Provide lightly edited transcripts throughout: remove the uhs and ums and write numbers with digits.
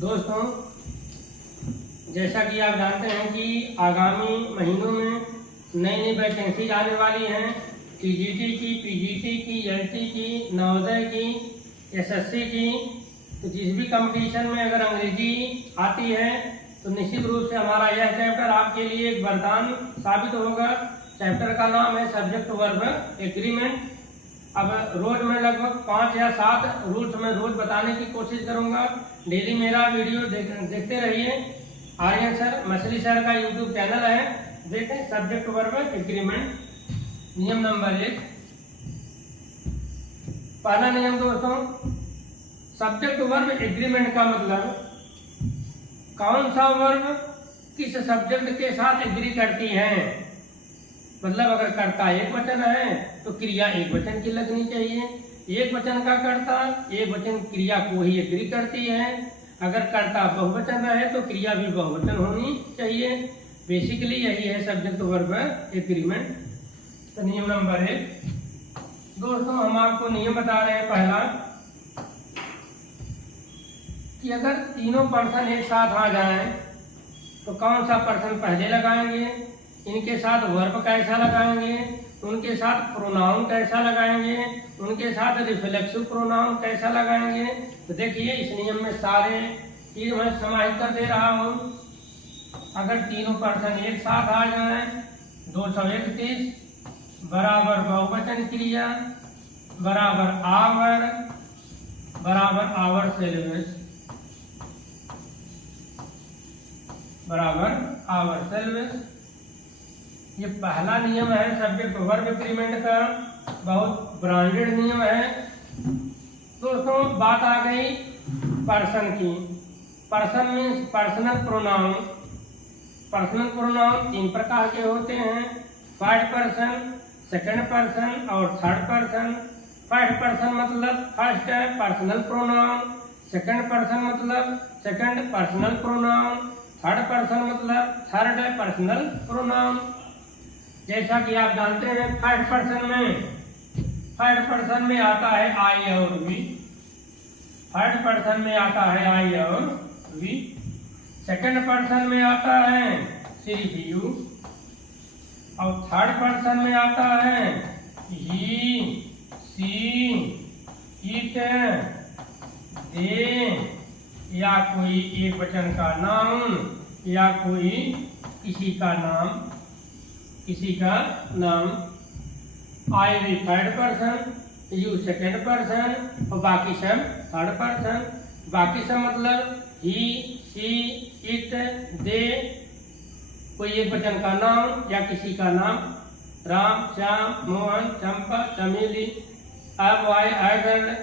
दोस्तों, जैसा कि आप जानते हैं कि आगामी महीनों में नई नई वैकेंसी आने वाली हैं। टीजीटी की, पीजीटी की, एलटी की, नवोदय की, एसएससी की। तो जिस भी कंपटीशन में अगर अंग्रेजी आती है तो निश्चित रूप से हमारा यह चैप्टर आपके लिए एक वरदान साबित होगा। चैप्टर का नाम है सब्जेक्ट वर्ब एग्रीमेंट। अब रोज मैं लगभग 5 या 7 रूल्स में रोज बताने की कोशिश करूंगा। डेली मेरा वीडियो देखते रहिए। आर्यन सर, मछली सर का यूट्यूब चैनल है, देखें सब्जेक्ट वर्ब एग्रीमेंट। नियम नंबर 1, पहला नियम दोस्तों, सब्जेक्ट वर्ब एग्रीमेंट का मतलब कौन सा वर्ब किस सब्जेक्ट के साथ एग्री करती है। मतलब अगर कर्ता एक वचन है तो क्रिया एक वचन की लगनी चाहिए। एक वचन का कर्ता एक वचन क्रिया को ही एग्री करती है। अगर कर्ता बहुवचन रहे तो क्रिया भी बहुवचन होनी चाहिए। बेसिकली यही है सब्जेक्ट वर्ब एग्रीमेंट। तो नियम नंबर 1 दोस्तों, हम आपको नियम बता रहे हैं। पहला कि अगर तीनों पर्सन एक साथ आ जाएं तो कौन सा पर्सन पहले लगाएंगे, इनके साथ वर्ब कैसा लगाएंगे, उनके साथ प्रोनाउन कैसा लगाएंगे, उनके साथ रिफ्लेक्सिव प्रोनाउन कैसा लगाएंगे। तो देखिए इस नियम में सारे चीज मैं समाहित कर दे रहा हूँ। अगर तीनों पर्सन एक साथ आ जाएं 231 बराबर बहुवचन क्रिया बराबर आवर सेल्वेस बराबर आवर सेल्वेस। ये पहला नियम है सब्जेक्ट वर्ब एग्रीमेंट का, बहुत ब्रांडेड नियम है। दोस्तों बात आ गई पर्सन की। Person means personal pronoun. Personal pronoun 3 प्रकार के होते हैं, फर्स्ट पर्सन, सेकंड पर्सन और थर्ड पर्सन। फर्स्ट पर्सन मतलब first personal pronoun, second person मतलब second personal pronoun, third person मतलब थर्ड पर्सनल प्रोनाउन। जैसा कि आप जानते हैं फर्स्ट पर्सन में आता है आई और वी। थर्ड पर्सन में आता है आई और वी। सेकंड पर्सन में आता है सिर्फ यू और थर्ड पर्सन में आता है ही, सी, इट, दे या कोई एक वचन का नाउन या कोई किसी का नाम। I we third person, you second person और बाकी सब थर्ड पर्सन। बाकी सब मतलब ही, सी, इट, दे, कोई एक वचन का नाम या किसी का नाम। राम, श्याम, मोहन, चंपा, चमेली, अब वाई, आइगल।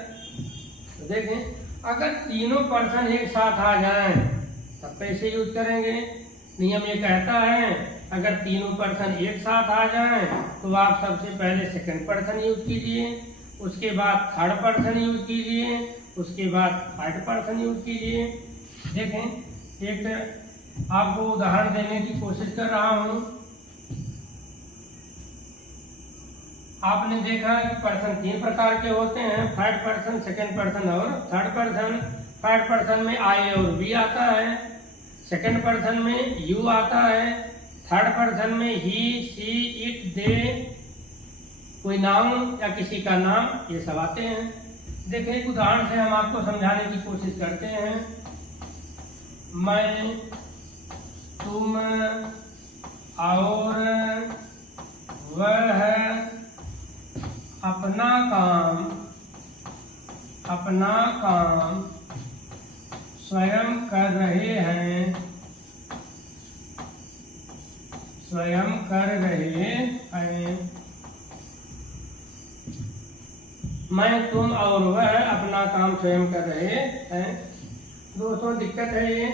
तो देखें अगर तीनों पर्सन एक साथ आ जाएं तब कैसे यूज करेंगे। नियम ये कहता है अगर तीनों पर्सन एक साथ आ जाएं तो आप सबसे पहले सेकंड पर्सन यूज कीजिए, उसके बाद थर्ड पर्सन यूज कीजिए, उसके बाद थर्ड पर्सन यूज कीजिए। देखें एक आपको उदाहरण देने की कोशिश कर रहा हूं। आपने देखा कि पर्सन 3 प्रकार के होते हैं, फर्स्ट पर्सन, सेकंड पर्सन और थर्ड पर्सन। फर्स्ट पर्सन में आई और वी आता है, सेकंड पर्सन में यू आता है, थर्ड पर्सन में ही, सी, इट, दे, कोई नाउन या किसी का नाम, ये सब आते हैं। देखिए एक उदाहरण से हम आपको समझाने की कोशिश करते हैं। मैं, तुम और वह अपना काम स्वयं कर रहे हैं। मैं, तुम और वह अपना काम स्वयं कर रहे हैं। दोस्तों दिक्कत है ये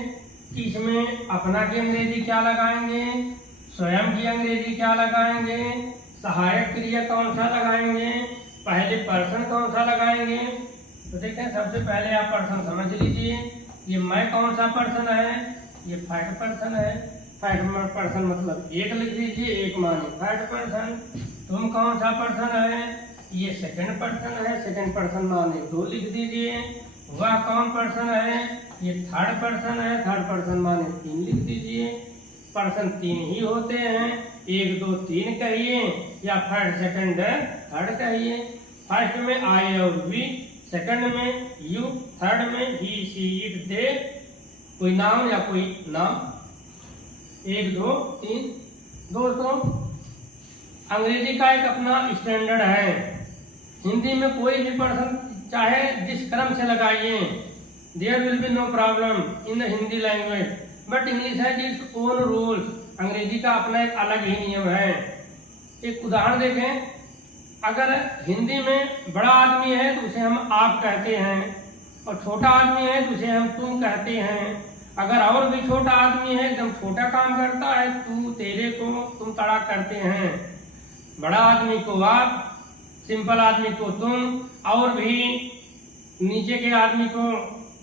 कि इसमें अपना की अंग्रेजी क्या लगाएंगे, स्वयं की अंग्रेजी क्या लगाएंगे, सहायक क्रिया कौन सा लगाएंगे, पहले पर्सन कौन सा लगाएंगे। तो देखें सबसे पहले आप पर्सन समझ लीजिए। ये मैं कौन सा पर्सन है, ये फर्स्ट पर्सन है। फर्स्ट पर्सन मतलब एक लिख दीजिए, एक माने फर्स्ट पर्सन। तुम कौन सा पर्सन है, ये सेकंड पर्सन है, सेकंड पर्सन माने 2 लिख दीजिए। वह कौन पर्सन है, ये थर्ड पर्सन है, थर्ड पर्सन माने 3 लिख दीजिए। पर्सन 3 ही होते हैं, 1 2 3 कहिए या फर्स्ट सेकंड थर्ड कहिए। फर्स्ट में आई और वी, सेकंड में यू, थर्ड में ही शी इट दे, कोई नाम या कोई नाम। 1 2 3। दोस्तों अंग्रेजी का एक अपना स्टैंडर्ड है। हिंदी में कोई भी पर्सन चाहे जिस क्रम से लगाइए, there will be no problem in the Hindi language, but English has its own rules. Angrezi का अपना एक अलग ही नियम है। एक उदाहरण देखें, अगर हिंदी में बड़ा आदमी है तो उसे हम आप कहते हैं, और छोटा आदमी है तो उसे हम तुम कहते हैं। अगर और भी छोटा आदमी है, एकदम छोटा काम करता है, तू तेरे को तुम तड़ा करते हैं। बड़ा आदमी को आप, सिंपल आदमी को तुम, और भी नीचे के आदमी को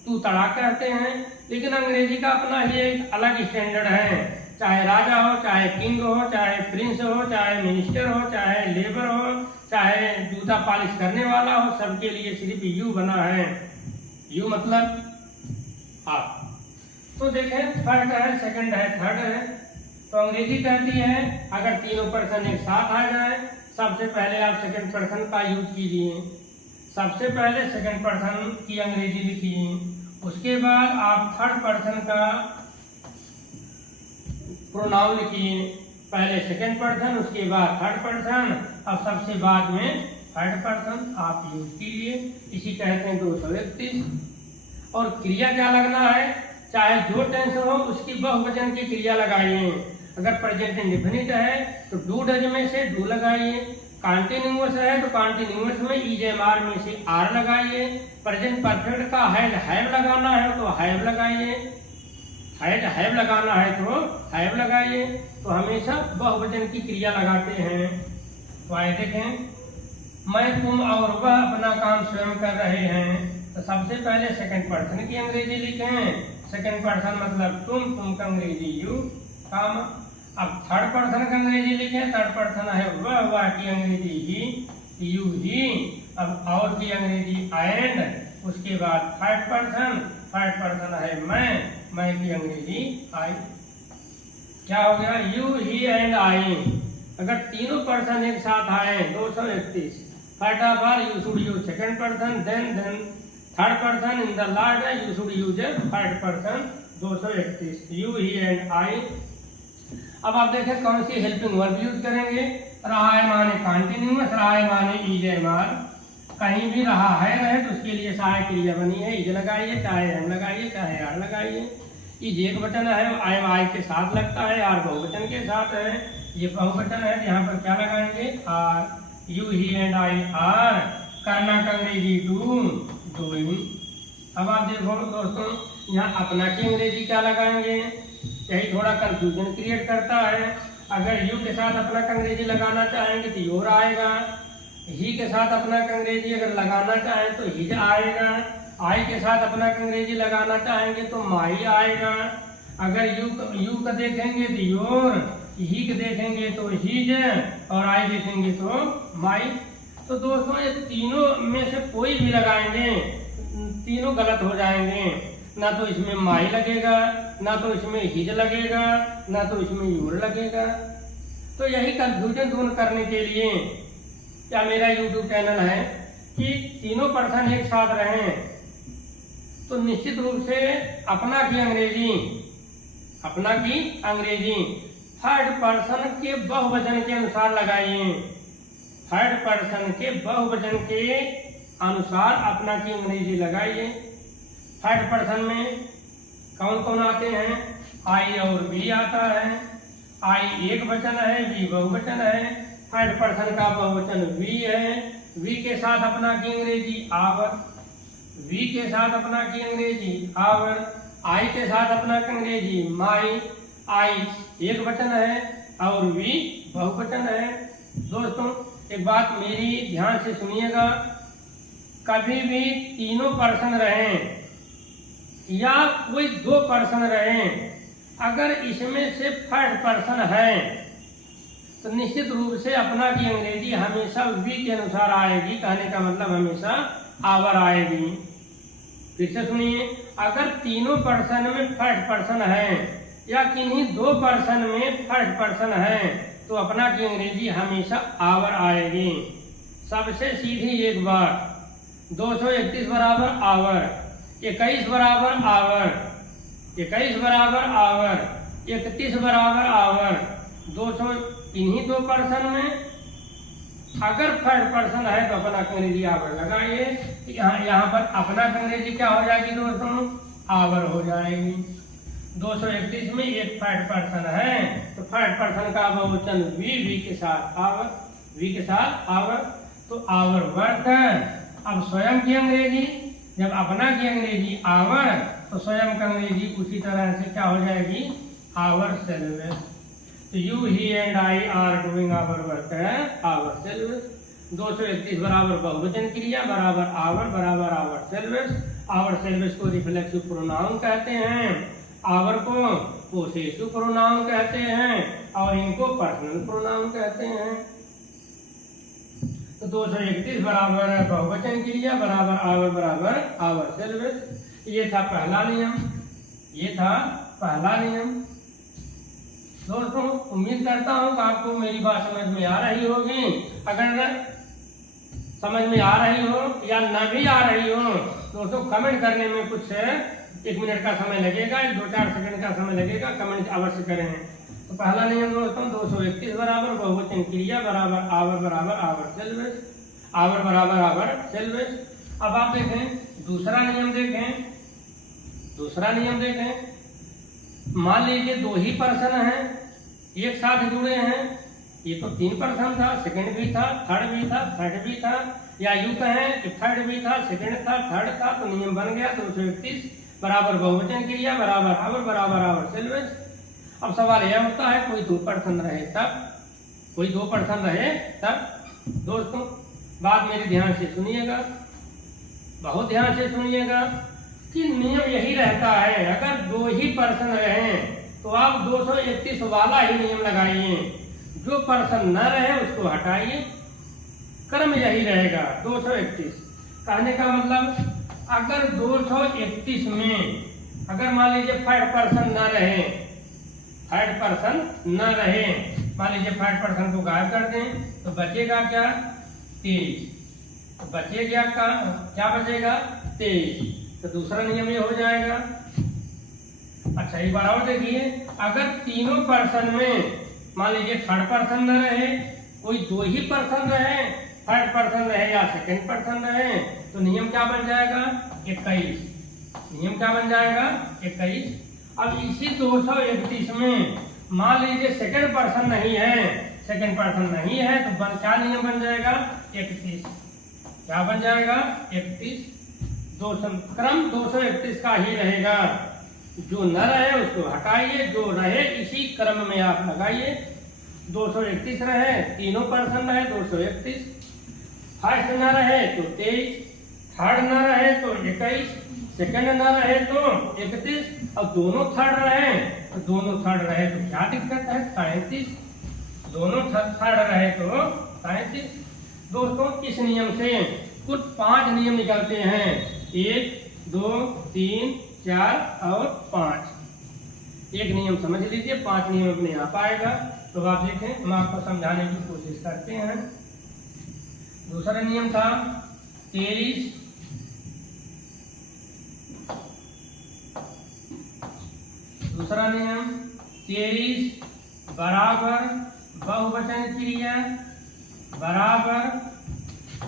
तू तड़ा कहते हैं। लेकिन अंग्रेजी का अपना ही एक अलग स्टैंडर्ड है। चाहे राजा हो, चाहे किंग हो, चाहे प्रिंस हो, चाहे मिनिस्टर हो, चाहे लेबर हो, चाहे जूता पॉलिश करने वाला हो, सबके लिए सिर्फ यू बना है। यू मतलब आप। तो देखें, फर्स्ट है, सेकंड है, थर्ड है। तो अंग्रेजी कहती है अगर तीनों पर्सन एक साथ आ जाए, सबसे पहले आप सेकंड पर्सन का यूज कीजिए। सबसे पहले सेकंड पर्सन की अंग्रेजी लिखिए, उसके बाद आप थर्ड पर्सन का प्रोनाउन लिखिए। पहले सेकंड पर्सन, उसके बाद थर्ड पर्सन, और सबसे बाद में थर्ड पर्सन आप यूज कीजिए। इसी कहते हैं 231। और क्रिया क्या लगना है, चाहे जो टेंस हो उसकी बहुवचन की क्रिया लगाइए। अगर प्रेजेंट इंडेफिनिट है तो डू डज में से डू लगाइए। कॉन्टिन्यूअस है तो कॉन्टिन्यूअस में ईजेएमआर में से आर लगाइए। प्रेजेंट परफेक्ट का हैव लगाना है तो हैव लगाइए, हैव लगाना है तो हैव लगाइए। तो हमेशा बहुवचन की क्रिया लगाते हैं। तो आइए देखें, मैं, तुम और वह अपना काम स्वयं कर रहे हैं। तो सबसे पहले सेकंड पर्सन की अंग्रेजी लिखें। सेकंड पर्सन मतलब तुम का अंग्रेजी यू, काम। अब थर्ड पर्सन का अंग्रेजी लिखें। थर्ड पर्सन है वह की अंग्रेजी ही, यू ही। अब और की अंग्रेजी एंड। उसके बाद थर्ड पर्सन है मैं की अंग्रेजी आई। क्या हो गया, यू ही एंड आई। अगर तीनों पर्सन एक साथ आए 231। First of all you should use second person, then third person, in the last you should use third person. 231 you he and I. अब आप देखें कौन सी हेल्पिंग वर्ब यूज करेंगे। रहा है माने कॉन्टिन्यूअस, रहा है माने ईजेएमआर। कहीं भी रहा है रहे तो उसके लिए सहायक क्रिया बनी है, इज लगाइए, चाहे एम लगाइए, चाहे आर लगाइए। इज एक वचन है, आई के साथ लगता है, आर बहुवचन के साथ है। ये बहुवचन है, यहाँ पर क्या लगाएंगे, are. You he and I are. करना का अंग्रेजी डूइंग। अब आप देखो दोस्तों, यहाँ अपना की अंग्रेजी क्या लगाएंगे, यही थोड़ा कंफ्यूजन क्रिएट करता है। अगर यू के साथ अपना का अंग्रेजी लगाना चाहेंगे तो योर आएगा। ही के साथ अपना का अंग्रेजी अगर लगाना चाहें तो हिज आएगा। आई के साथ अपना का अंग्रेजी लगाना चाहेंगे तो माई आएगा। अगर यू का देखेंगे तो योर, ही के देखेंगे तो हिज, और आई देखेंगे तो माई। तो दोस्तों ये तीनों में से कोई भी लगाएंगे, तीनों गलत हो जाएंगे। ना तो इसमें माई लगेगा, ना तो इसमें हिज लगेगा, ना तो इसमें यूर लगेगा। तो यही कंफ्यूजन दूर करने के लिए क्या मेरा यूट्यूब चैनल है कि तीनों पर्सन एक साथ रहें, तो निश्चित रूप से अपना की अंग्रेजी थर्ड पर्सन के बहुवचन के अनुसार लगाइए। थर्ड पर्सन के बहुवचन के अनुसार अपना की अंग्रेजी लगाइए। थर्ड पर्सन में कौन कौन आते हैं, आई और वी आता है। आई एक वचन है, वी बहुवचन है। थर्ड पर्सन का बहुवचन वी है। वी के साथ अपना की अंग्रेजी आवर, वी के साथ अपना की अंग्रेजी आवर। आई के साथ अपना की अंग्रेजी माई। आई एक वचन है और वी बहुवचन है। दोस्तों एक बात मेरी ध्यान से सुनिएगा, कभी भी तीनों पर्सन रहें या कोई दो पर्सन रहें, अगर इसमें से थर्ड पर्सन है तो निश्चित रूप से अपना की अंग्रेजी हमेशा वी के अनुसार आएगी। कहने का मतलब हमेशा आवर आएगी। फिर से सुनिए, अगर तीनों पर्सन में फर्स्ट पर्सन है या किन्हीं दो पर्सन में फर्स्ट पर्सन है तो अपना की अंग्रेजी हमेशा आवर आएगी। सबसे सीधी एक बात, 231 बराबर आवर, 21 बराबर आवर, 21 बराबर आवर, 31 बराबर आवर। 200 इन्हीं दो पर्सन में अगर थर्ड पर्सन है तो अपना अंग्रेजी आवर लगाइए। यहाँ पर अपना अंग्रेजी क्या हो जाएगी दोस्तों, आवर हो जाएगी। 231 में एक थर्ड पर्सन है तो थर्ड पर्सन का बहुवचन वी के साथ आवर, वी के साथ आवर, तो आवर वर्क है। अब स्वयं की अंग्रेजी, जब अपना की अंग्रेजी आवर तो स्वयं की अंग्रेजी उसी तरह से क्या हो जाएगी, आवर सेल्फ। तो you he and I are doing our work है आवर सेल्फ। 231 बराबर बहुवचन क्रिया बराबर आवर सेल्फ। आवर सेल्फ को रिफ्लेक्सिव प्रोनाउन कहते हैं, आवर को पोसेसिव प्रोनाउन कहते हैं और इनको पर्सनल प्रोनाउन कहते हैं। तो 231 बराबर बहुवचन क्रिया बराबर आवर सेल्फ। ये था पहला नियम, ये था पहला नियम। दोस्तों उम्मीद करता हूँ कि आपको मेरी बात समझ में आ रही होगी। अगर समझ में आ रही हो या न भी आ रही हो दोस्तों कमेंट करने में कुछ 1 मिनट का समय लगेगा, 2-4 सेकंड का समय लगेगा, कमेंट अवश्य करें। तो पहला नियम दोस्तों 231 बराबर बहुवचन क्रिया बराबर आवर सेल्फ, आवर सेल्फ। अब आप देखें दूसरा नियम, दूसरा नियम देखें। मान लीजिए दो ही पर्सन हैं एक साथ जुड़े हैं, ये तो 3 पर्सन था, सेकंड भी था, थर्ड भी था, थर्ड भी था, या यूं कहें कि थर्ड भी था, सेकंड था, थर्ड था, तो नियम बन गया 231 बराबर बहुवचन क्रिया बराबर आवर सेल्फ। अब सवाल यह होता है कोई 2 पर्सन रहे तब, कोई 2 पर्सन रहे तब। दोस्तों बात मेरे ध्यान से सुनिएगा, बहुत ध्यान से सुनिएगा कि नियम यही रहता है, अगर 2 ही पर्सन रहे तो आप 231 वाला ही नियम लगाइए, जो पर्सन न रहे उसको हटाइए, क्रम यही रहेगा 231। कहने का मतलब अगर 231 में अगर मान लीजिए थर्ड पर्सन न रहे, थर्ड पर्सन न रहे, मान लीजिए थर्ड पर्सन को गायब कर दें तो बचेगा क्या, 23। तो बचेगा क्या बचेगा, 23। तो दूसरा नियम ये हो जाएगा। अच्छा एक बार और देखिए, अगर तीनों पर्सन में मान लीजिए थर्ड पर्सन न रहे, कोई 2 ही पर्सन रहे, थर्ड पर्सन रहे या सेकंड पर्सन रहे, तो नियम क्या बन जाएगा, 21। नियम क्या बन जाएगा, 21। अब इसी 231 में मान लीजिए सेकंड पर्सन नहीं है, सेकंड पर्सन नहीं है तो क्या नियम बन जाएगा, 31। क्या बन जाएगा, 31। क्रम 231 का ही रहेगा, जो न रहे उसको हटाइए, जो रहे इसी क्रम में आप लगाइए। 231 रहे, तीनों पर्सन रहे 231, फर्स्ट न रहे तो 23, थर्ड न रहे तो 21, सेकंड न रहे तो 31, और दोनों थर्ड रहे तो क्या दिक्कत है, 37। दोनों थर्ड रहे तो 37। दोस्तों इस नियम से कुल 5 नियम निकलते हैं, 1, 2, 3, 4 और 5। एक नियम समझ लीजिए, 5 नियम अपने आप आएगा। तो आप देखें, हम आपको समझाने की कोशिश करते हैं। दूसरा नियम था 23, दूसरा नियम 23 बराबर बहुवचन क्रिया बराबर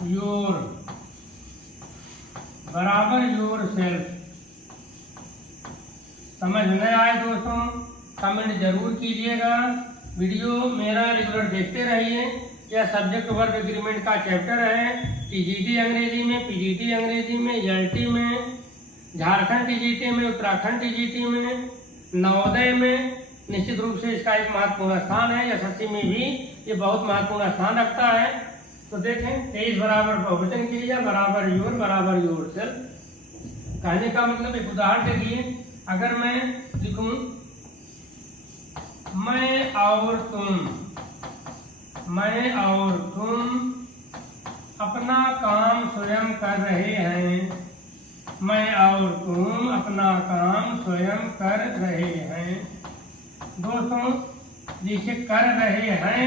योर सेल्फ। समझ में आए दोस्तों, कमेंट जरूर कीजिएगा। वीडियो मेरा रेगुलर देखते रहिए। यह सब्जेक्ट वर्ब एग्रीमेंट का चैप्टर है, टीजीटी अंग्रेजी में, पीजीटी अंग्रेजी में, एलटी में, झारखंड टीजीटी में, उत्तराखंड टीजीटी में, नवोदय में निश्चित रूप से इसका एक महत्वपूर्ण स्थान है। एसएससी में भी ये बहुत महत्वपूर्ण स्थान रखता है। तो देखें 23 बराबर बहुवचन क्रिया बराबर योर सेल्फ। कहने का मतलब एक उदाहरण देखिए, अगर मैं लिखूं मैं और तुम अपना काम स्वयं कर रहे हैं, मैं और तुम अपना काम स्वयं कर रहे हैं। दोस्तों जैसे कर रहे हैं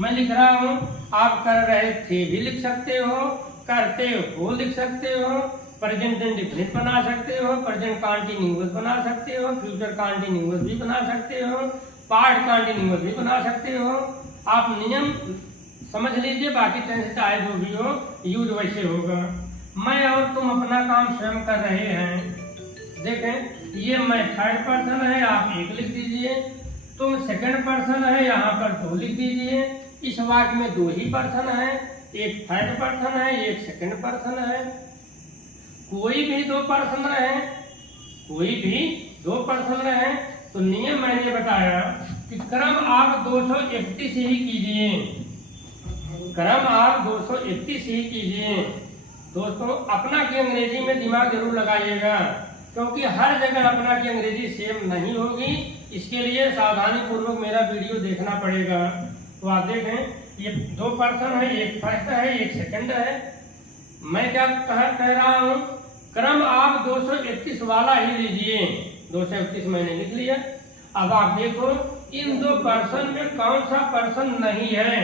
मैं लिख रहा हूँ, आप कर रहे थे भी लिख सकते हो, करते हो लिख सकते हो, प्रेजेंट इंडेफिनिट बना सकते हो, प्रेजेंट कंटीन्यूअस बना सकते हो, फ्यूचर कंटीन्यूअस भी बना सकते हो, पास्ट कंटीन्यूअस भी बना सकते हो। आप नियम समझ लीजिए, बाकी टेंस चाहे जो भी हो यूज वैसे होगा। मैं और तुम अपना काम स्वयं कर रहे हैं। देखें ये मैं थर्ड पर्सन है, आप एक लिख दीजिए, तुम सेकंड पर्सन है, यहाँ पर दो लिख दीजिए। इस वाक्य में दो ही पर्सन है, एक थर्ड पर्सन है, एक सेकंड पर्सन है। कोई भी दो पर्सन रहे, कोई भी दो पर्सन रहे तो नियम मैंने बताया कि क्रम आप 231 ही कीजिए, क्रम आप 231 ही कीजिए। दोस्तों अपना की अंग्रेजी में दिमाग जरूर लगाइएगा, क्योंकि हर जगह अपना की अंग्रेजी सेम नहीं होगी। इसके लिए सावधानी पूर्वक मेरा वीडियो देखना पड़ेगा। तो आप देखें ये दो पर्सन है, एक फर्स्ट है, एक सेकंड है। मैं क्या कह रहा हूँ, क्रम आप 231 वाला ही लीजिए। 231 मैंने लिख लिया। अब आप देखो इन दो पर्सन में कौन सा पर्सन नहीं है,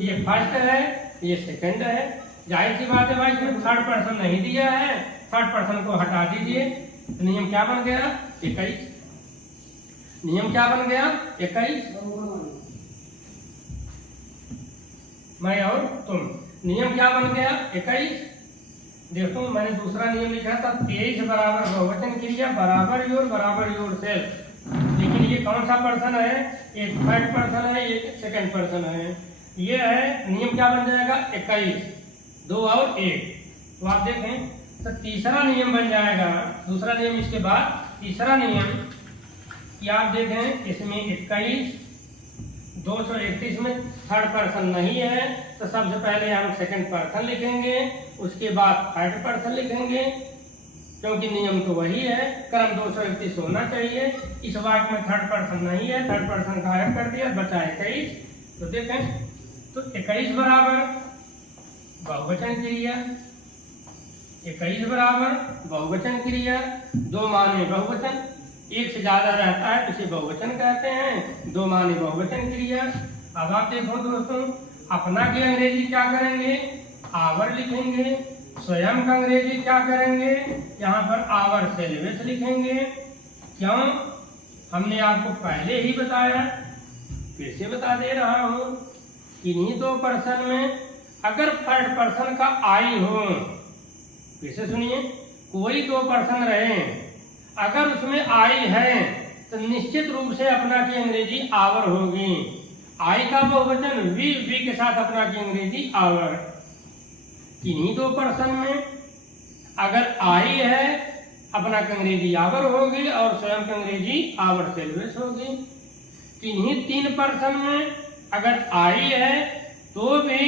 ये फर्स्ट है, ये सेकंड है। जाहिर सी बात है भाई, इसमें थर्ड पर्सन नहीं दिया है, थर्ड पर्सन को हटा दीजिए। तो नियम क्या बन गया? 21। नियम क्या बन गया? 21। मैं और तुम, नियम क्या बन गया? 21। देखो मैंने दूसरा नियम लिखा था 23 बराबर बहुवचन क्रिया बराबर योर सेल्फ। लेकिन ये कौन सा पर्सन है? एक थर्ड पर्सन है, एक सेकंड पर्सन है। ये है नियम क्या बन जाएगा? 21, 2 और 1। तो आप देखें तो तीसरा नियम बन जाएगा, दूसरा नियम इसके बाद तीसरा नियम कि आप देखें इसमें 21, 231 में थर्ड पर्सन नहीं है, तो सबसे पहले हम सेकंड पर्सन लिखेंगे, उसके बाद थर्ड पर्सन लिखेंगे, क्योंकि नियम तो वही है, क्रम 231 होना चाहिए। इस वाक्य में थर्ड पर्सन नहीं है, थर्ड पर्सन गायब कर दिया, बचा 21। तो देखें तो 21 बराबर बहुवचन क्रिया, 21 बराबर बहुवचन क्रिया, दो माने बहुवचन, एक से ज्यादा रहता है तो इसे बहुवचन कहते हैं, दो माने बहुवचन क्रिया। अब आप देखो दोस्तों अपना की अंग्रेजी क्या करेंगे? आवर लिखेंगे। स्वयं का अंग्रेजी क्या करेंगे? यहाँ पर आवर सेल्वेस लिखेंगे। क्यों? हमने आपको पहले ही बताया, फिर से बता दे रहा हूँ, इन्हीं दो पर्सन में अगर थर्ड पर्सन का आई हो, फिर से सुनिए, कोई दो पर्सन रहे, अगर उसमें आई है तो निश्चित रूप से अपना की अंग्रेजी आवर होगी। आई का बहुवचन वी के साथ अपना की अंग्रेजी आवर। इन्हीं दो पर्सन में अगर आई है अपना की अंग्रेजी आवर होगी और स्वयं की अंग्रेजी आवर सेल्वेस होगी। इन्हीं तीन पर्सन में अगर आई है तो भी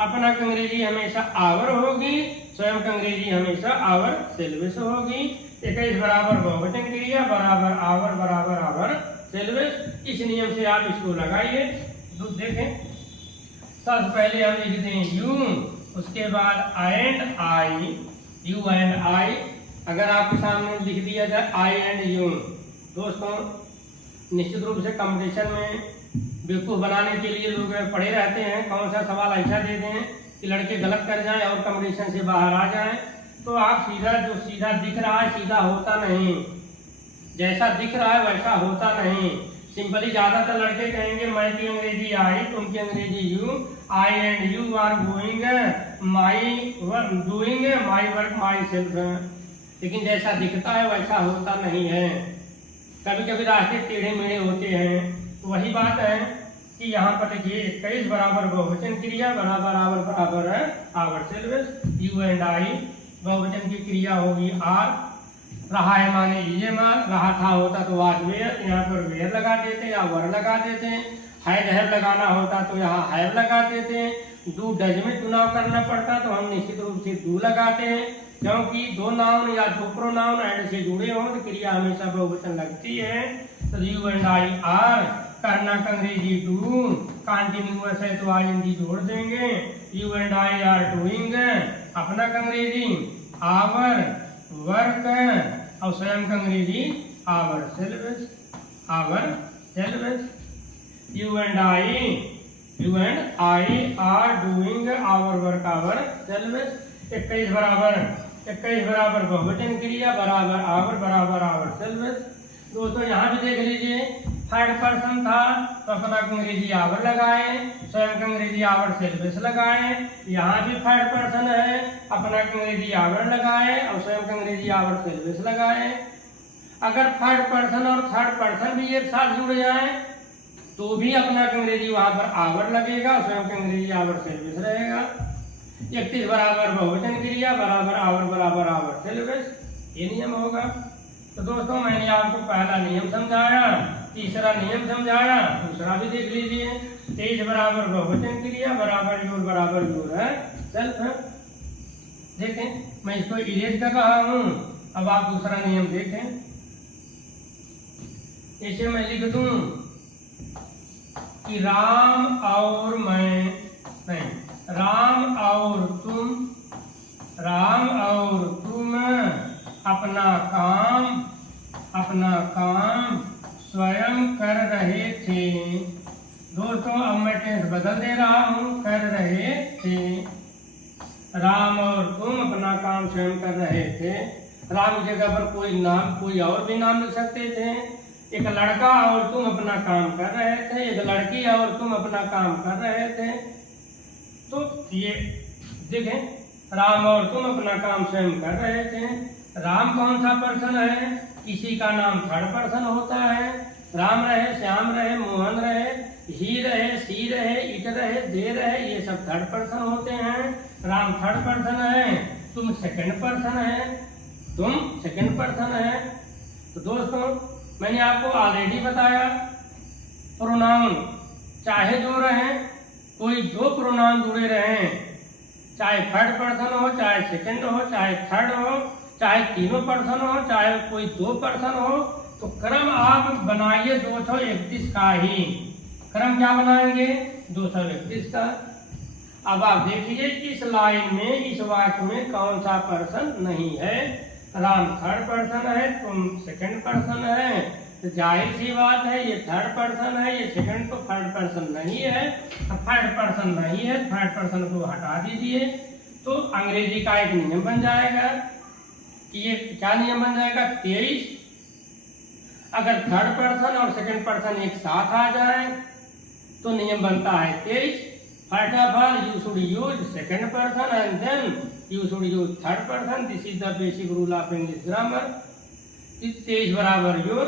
अपना की अंग्रेजी हमेशा आवर होगी, स्वयं की अंग्रेजी हमेशा आवर सेल्वेस होगी। 21 बराबर बहुवचन क्रिया बराबर आवर सेल्वेस। इस नियम से आप इसको लगाइए। देखें सबसे पहले हम लिख दें यू, उसके बाद एंड आई, यू एंड आई। अगर आपके सामने लिख दिया जाए आई एंड यू, दोस्तों निश्चित रूप से कंपटीशन में बेवकूफ बनाने के लिए लोग पड़े रहते हैं। कौन सा सवाल ऐसा दे दें कि लड़के गलत कर जाएं और कंपटीशन से बाहर आ जाएं, तो आप सीधा जो सीधा दिख रहा है सीधा होता नहीं, जैसा दिख रहा है वैसा होता नहीं। सिंपली ज्यादातर लड़के कहेंगे मैं की अंग्रेजी आई, तुम की Angrezi you, I and you are going my doing my work myself, लेकिन जैसा दिखता है वैसा होता नहीं है। कभी कभी रास्ते टेढ़े मेढ़े होते हैं। तो वही बात है कि यहाँ पर देखिए 21 बराबर बहुवचन क्रिया बराबर है आवर सेल्वेस। यू एंड आई बहुवचन की क्रिया होगी आर, रहा है माने ये मार, रहा था होता तो वाज वेयर, यहाँ पर वेयर लगा देते या वर लगा देते हैं। हैव लगाना होता तो यहाँ हैव लगा देते हैं। डू डज में चुनाव करना पड़ता तो हम निश्चित रूप से डू लगाते हैं, क्योंकि दो नाउन या दो प्रोनाउन एंड से जुड़े हों तो क्रिया हमेशा बहुवचन लगती है। तो यू एंड आई आर, करना का अंग्रेजी डू, कंटिन्यूअस है तो आईएनजी जोड़ देंगे। You and I are doing, अपना का अंग्रेजी आवर, वर्क और स्वयं का Angrezi ourselves, ourselves. You and I are doing our work, ourselves. 21 बराबर बहुवचन क्रिया बराबर आवर सेल्व्स। दोस्तों यहाँ भी देख लीजिए, थर्ड पर्सन था तो अपना अंग्रेजी आवर लगाए, स्वयं का अंग्रेजी आवर सेल्व्स लगाए। यहाँ भी थर्ड पर्सन है, अपना अंग्रेजी आवर लगाए और स्वयं का अंग्रेजी आवर सेल्व्स लगाए। अगर थर्ड पर्सन और थर्ड पर्सन भी एक साथ जुड़ जाए तो भी अपना अंग्रेजी वहां पर आवर लगेगा, स्वयं का अंग्रेजी आवर सेल्व्स रहेगा। 31 बराबर बहुवचन क्रिया बराबर आवर सेल्व्स, ये नियम होगा। तो दोस्तों मैंने आपको पहला नियम समझाया, तीसरा नियम समझाया, दूसरा भी देख लीजिए। 23 बराबर बहुवचन क्रिया बराबर योर है सेल्फ है। देखें मैं इसको इरेज कर रहा हूं, अब आप दूसरा नियम देखें। इसे मैं लिख दूं कि राम और मैं, नहीं, राम और तुम अपना काम स्वयं कर रहे थे। दोस्तों अब मैं टेंस बदल दे रहा हूं, कर रहे थे। राम और तुम अपना काम स्वयं कर रहे थे। राम की जगह पर कोई और भी नाम लिख सकते थे। एक लड़का और तुम अपना काम कर रहे थे, एक लड़की और तुम अपना काम कर रहे थे। तो ये देखें, राम और तुम अपना काम स्वयं कर रहे थे। राम कौन सा पर्सन है? किसी का नाम थर्ड पर्सन होता है। राम रहे, श्याम रहे, मोहन रहे, ही रहे, सी रहे, इट रहे, दे रहे, ये सब थर्ड पर्सन होते हैं। राम थर्ड पर्सन है, तुम सेकंड पर्सन है, तो दोस्तों मैंने आपको ऑलरेडी बताया, प्रोनाउन चाहे जो रहे, कोई दो प्रोनाउन जुड़े रहे, चाहे थर्ड पर्सन हो, चाहे सेकंड हो, चाहे थर्ड हो, चाहे तीनों पर्सन हो, चाहे कोई दो पर्सन हो, तो क्रम आप बनाइए 231 का ही। क्रम क्या बनाएंगे? 231 का। अब आप देखिए इस लाइन में, इस वाक्य में कौन सा पर्सन नहीं है। राम थर्ड पर्सन है, तुम सेकंड पर्सन है, तो जाहिर सी बात है ये थर्ड पर्सन है, ये सेकंड तो थर्ड पर्सन नहीं है, थर्ड पर्सन नहीं है, थर्ड पर्सन को हटा दीजिए। तो अंग्रेजी का एक नियम बन जाएगा कि ये क्या नियम बन जाएगा? 23 अगर थर्ड पर्सन और सेकंड पर्सन एक साथ आ जाए तो नियम बनता है 23। First of all you should use second person and then you should use third person. This is the basic rule of English grammar. 23 बराबर योर,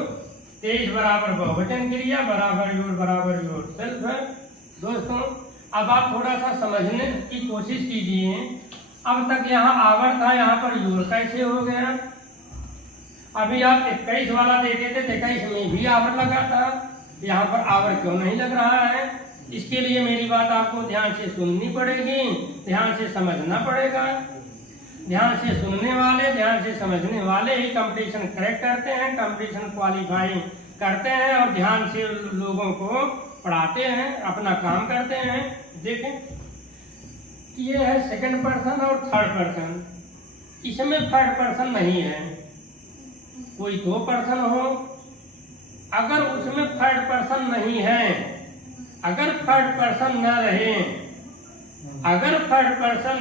23 बराबर बहुवचन क्रिया बराबर योर सेल्फ है। दोस्तों अब आप थोड़ा सा समझने की कोशिश कीजिए। अब तक यहाँ आवर था, यहाँ पर योर कैसे हो गया? अभी आप 21 वाला देखे थे, 21 में भी आवर लगा था, यहाँ पर आवर क्यों नहीं लग रहा है? इसके लिए मेरी बात आपको ध्यान से सुननी पड़ेगी, ध्यान से समझना पड़ेगा। ध्यान से सुनने वाले, ध्यान से समझने वाले ही कंपटीशन क्रैक करते हैं, कंपटीशन क्वालिफाई करते हैं और ध्यान से लोगों को पढ़ाते हैं, अपना काम करते हैं। देखें ये है सेकंड पर्सन और थर्ड पर्सन, इसमें थर्ड पर्सन नहीं है। कोई दो पर्सन हो, अगर उसमें थर्ड पर्सन नहीं है, अगर थर्ड पर्सन न रहे, अगर थर्ड पर्सन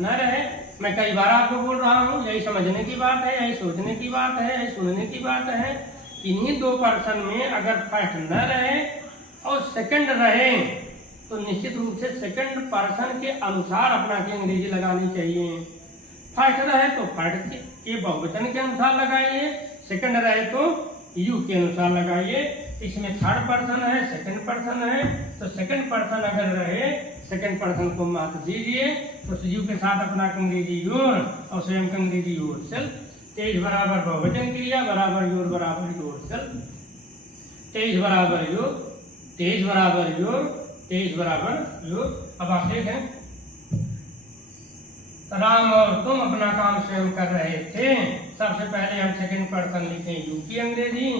न रहे, मैं कई बार आपको बोल रहा हूँ, यही समझने की बात है, यही सोचने की बात है, यही सुनने की बात है। इन्हीं दो पर्सन में अगर फर्स्ट न रहे और सेकंड रहे तो निश्चित रूप से सेकंड पर्सन के अनुसार अपना की अंग्रेजी लगानी चाहिए। फर्स्ट रहे तो फर्स्ट के बहुवचन के अनुसार लगाइए, सेकंड रहे तो यू के अनुसार लगाइए। इसमें थर्ड पर्सन है, सेकंड पर्सन है, तो सेकंड पर्सन अगर रहे, सेकंड पर्सन को महत्व दीजिए, तो यू के साथ अपना अंग्रेजी योर और स्वयं का अंग्रेजी योर सेल्फ। 23 बराबर बहुवचन क्रिया बराबर योर सेल्फ। 23 बराबर योर, 23 बराबर योर, 23 बराबर योर। अब आप देखें, राम और तुम अपना काम स्वयं कर रहे थे। सबसे पहले हम सेकंड पर्सन लिखें यू की अंग्रेजी,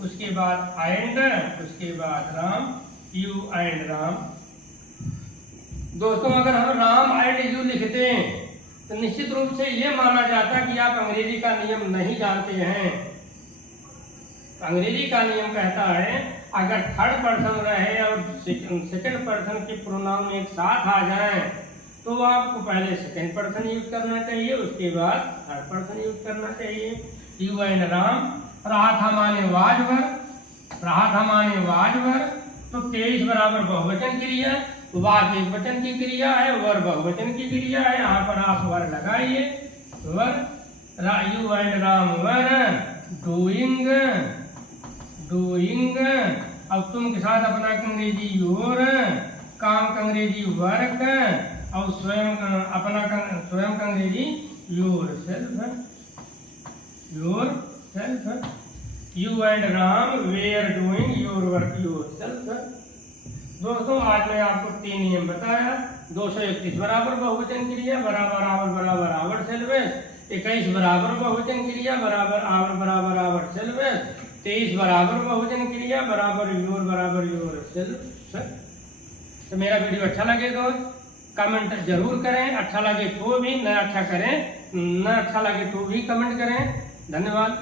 उसके बाद एंड, उसके बाद राम, यू एंड राम। दोस्तों अगर हम राम एंड यू लिखते हैं तो निश्चित रूप से ये माना जाता है कि आप अंग्रेजी का नियम नहीं जानते हैं। अंग्रेजी का नियम कहता है अगर थर्ड पर्सन रहे और सेकंड पर्सन के प्रोनाउन एक साथ आ जाएं तो आपको पहले सेकंड पर्सन यूज करना चाहिए, उसके बाद थर्ड पर्सन यूज करना चाहिए। यू एंड राम, रहा था माने वाजवर, रहा था माने वाजवर, तो 23 बराबर बहुवचन क्रिया, वाज एक वचन की क्रिया है, वर बहुवचन की क्रिया है। यहाँ पर आप वर लगाइए, were, you and Ram were doing, doing. अब तुम के साथ अपना अंग्रेजी योर, काम का अंग्रेजी वर्क, और स्वयं अपना स्वयं का Angrezi yourself, yourself. You and Ram were doing your work yourself. दोस्तों आज मैं आपको 3 नियम बताया। 231 बराबर बहुवचन क्रिया बराबर आवर बराबर आवर सेल्वेस, 21 बराबर बहुवचन क्रिया बराबर आवर बराबर आवर सेल्वेस, 23 बराबर बहुवचन क्रिया बराबर योर सेल्फ। तो मेरा वीडियो अच्छा लगे तो कमेंट जरूर करें, अच्छा लगे तो भी, न अच्छा करें न अच्छा लगे तो भी कमेंट करें। धन्यवाद।